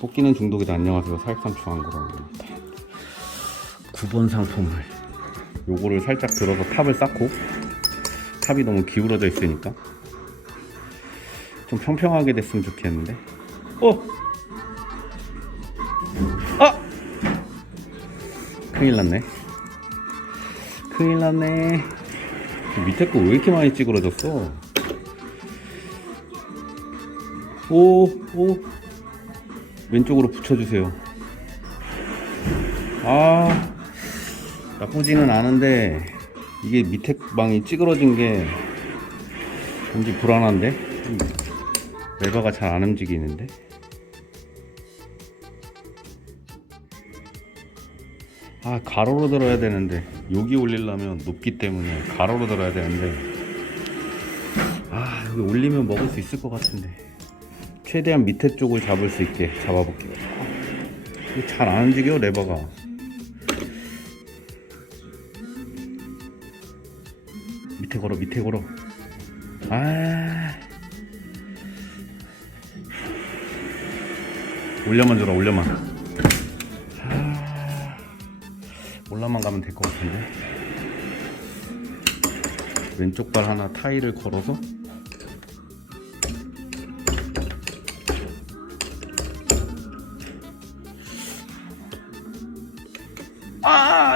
뽑기는 중독이다. 안녕하세요. 사육삼촌 안그러입니다 9번 상품을. 요거를 살짝 들어서 탑을 쌓고 탑이 너무 기울어져 있으니까 좀 평평하게 됐으면 좋겠는데. 어! 아! 큰일 났네. 큰일 났네. 밑에 거 왜 이렇게 많이 찌그러졌어? 오, 오. 왼쪽으로 붙여주세요. 아, 나쁘지는 않은데, 이게 밑에 방이 찌그러진 게, 뭔지 불안한데? 음, 레버가 잘 안 움직이는데? 아, 가로로 들어야 되는데, 여기 올리려면 높기 때문에 가로로 들어야 되는데, 아, 여기 올리면 먹을 수 있을 것 같은데. 최대한 밑에 쪽을 잡을 수 있게 잡아볼게요. 잘 안 움직여 레버가. 밑에 걸어 밑에 걸어. 아. 올려만 줘라 올려만. 아. 올라만 가면 될 것 같은데. 왼쪽 발 하나 타일을 걸어서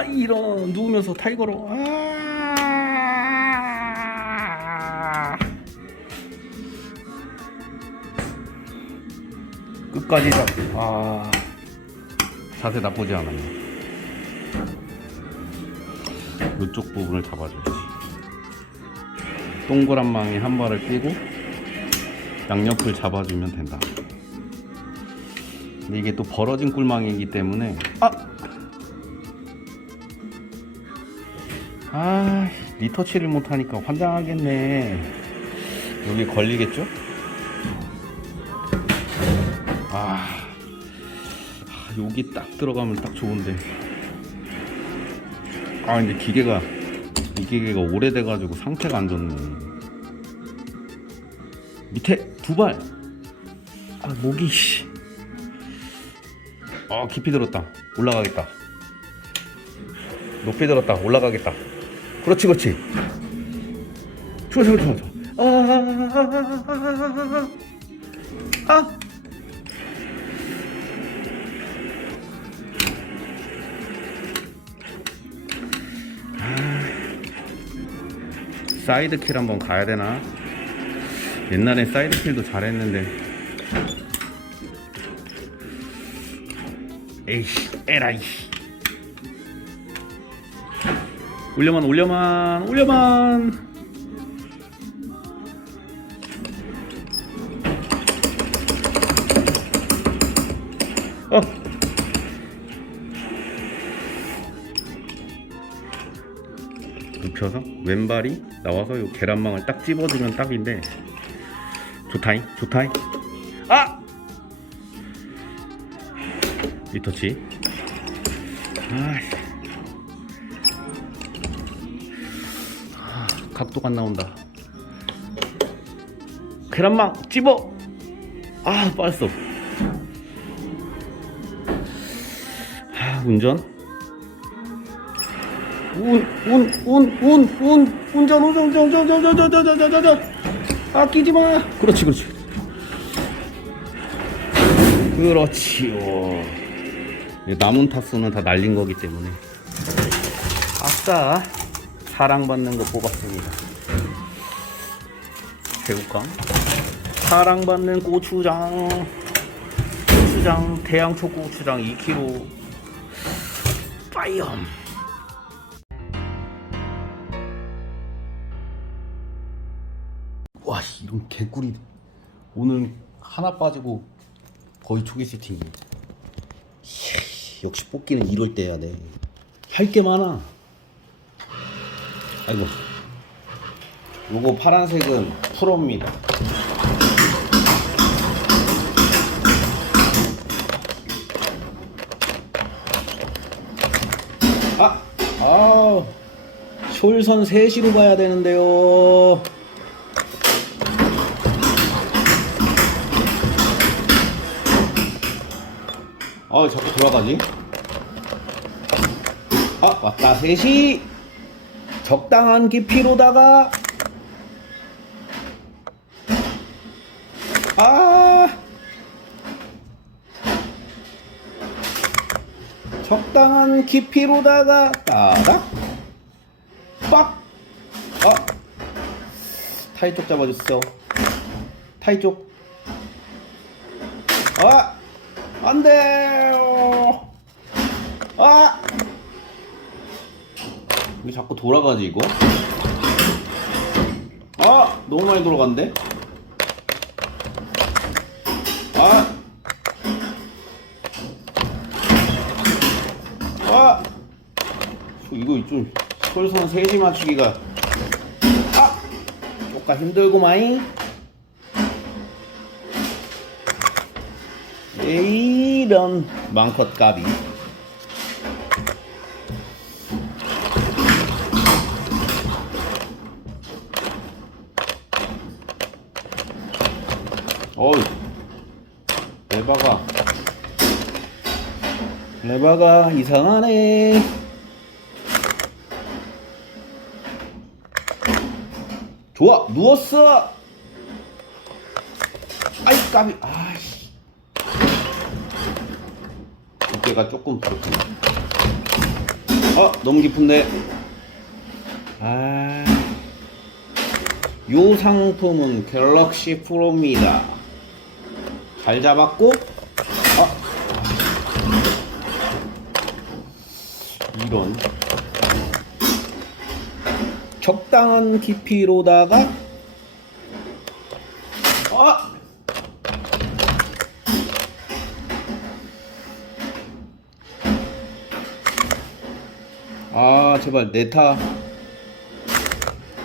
아 이런 누우면서 타이거로. 아. 끝까지 잡 아. 자세 나쁘지 않았네. 이쪽 부분을 잡아줘야지. 동그란 망에 한 발을 끼고 양옆을 잡아주면 된다. 근데 이게 또 벌어진 꿀망이기 때문에 아 아, 리터치를 못하니까 환장하겠네. 여기 걸리겠죠? 아, 아, 여기 딱 들어가면 딱 좋은데. 아, 근데 기계가, 이 기계가 오래돼가지고 상태가 안 좋네. 밑에 두 발. 아, 목이, 씨. 아, 깊이 들었다. 올라가겠다. 높이 들었다. 올라가겠다. 그렇지, 그렇지. 좋아, 좋아, 좋아. 아, 아. 사이드킬 한번 가야 되나? 옛날엔 사이드킬도 잘했는데. 에이씨, 에라이. 올려만 올려만 올려만. 어. 눕혀서 왼발이 나와서 요 계란망을 딱 찝어주면 딱인데. 좋다잉 좋다잉. 아! 리터치. 아 각도가 안 나온다. 계란망 찝어. 아 빠졌어. 아 운전. 운 운 운 운운 운전 운전 운전 운전 운전 운전 운전 운전 운전 아끼지 마. 그렇지 그렇지. 그렇지요. 남은 타수는 다 날린 거기 때문에. 아싸. 사랑받는 거 뽑았습니다. 새우깡. 사랑받는 고추장. 고추장, 태양초 고추장 2kg. 빠이엄. 와, 이런 개꿀이. 오늘 하나 빠지고 거의 초기 세팅이. 역시 뽑기는 이럴 때 해야 돼. 할 게 많아. 아이고. 요거 파란색은 프로입니다. 아! 아 솔선 3시로 가야 되는데요. 어 자꾸 돌아가지? 아 맞다. 셋이 적당한 깊이로다가 아 적당한 깊이로다가 따닥 빡 아! 타이 쪽 잡아줬어 타이 쪽 아! 안 돼! 아! 왜 자꾸 돌아가지, 이거? 아! 너무 많이 돌아간대? 아! 아! 이거 좀 솔선 세지 맞추기가 아! 조금 힘들구마잉 이런 망컷 까비 어이. 레바가. 레바가 이상하네. 좋아 누웠어. 아이 까비. 아이씨. 두께가 조금 부족하네. 아 너무 깊은데. 아요 상품은 갤럭시 프로입니다 잘 잡았고 아. 이런. 적당한 깊이로다가 아. 아 제발 네타.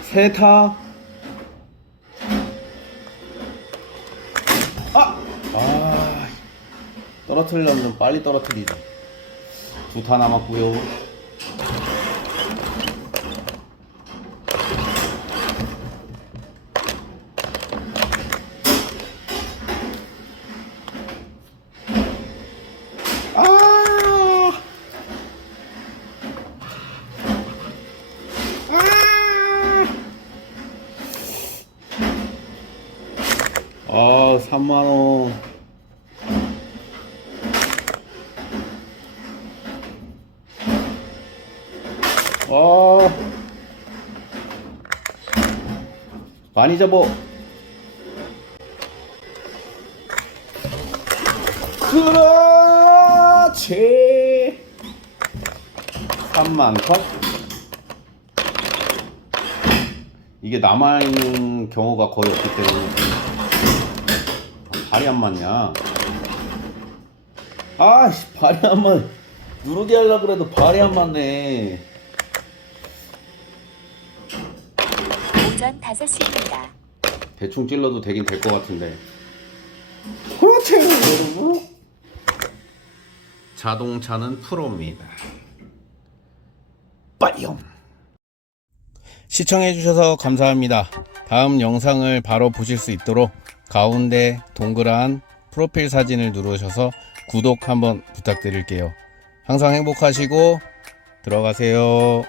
세타 아! 아 떨어뜨리려면 좀 빨리 떨어뜨리자 두 타 남았고요 아! 아, 3만 원. 아. 많이 잡어. 그렇지. 3만 컷. 이게 남아있는 경우가 거의 없기 때문에 발이 안 맞냐 아씨 발이 안 맞. 누르게 하려고 그래도 발이 안 맞네 오전 5시입니다. 대충 찔러도 되긴 될 것 같은데. 그렇지 여러분 자동차는 프로입니다. 빠이용 시청해주셔서 감사합니다. 다음 영상을 바로 보실 수 있도록 가운데 동그란 프로필 사진을 누르셔서 구독 한번 부탁드릴게요. 항상 행복하시고 들어가세요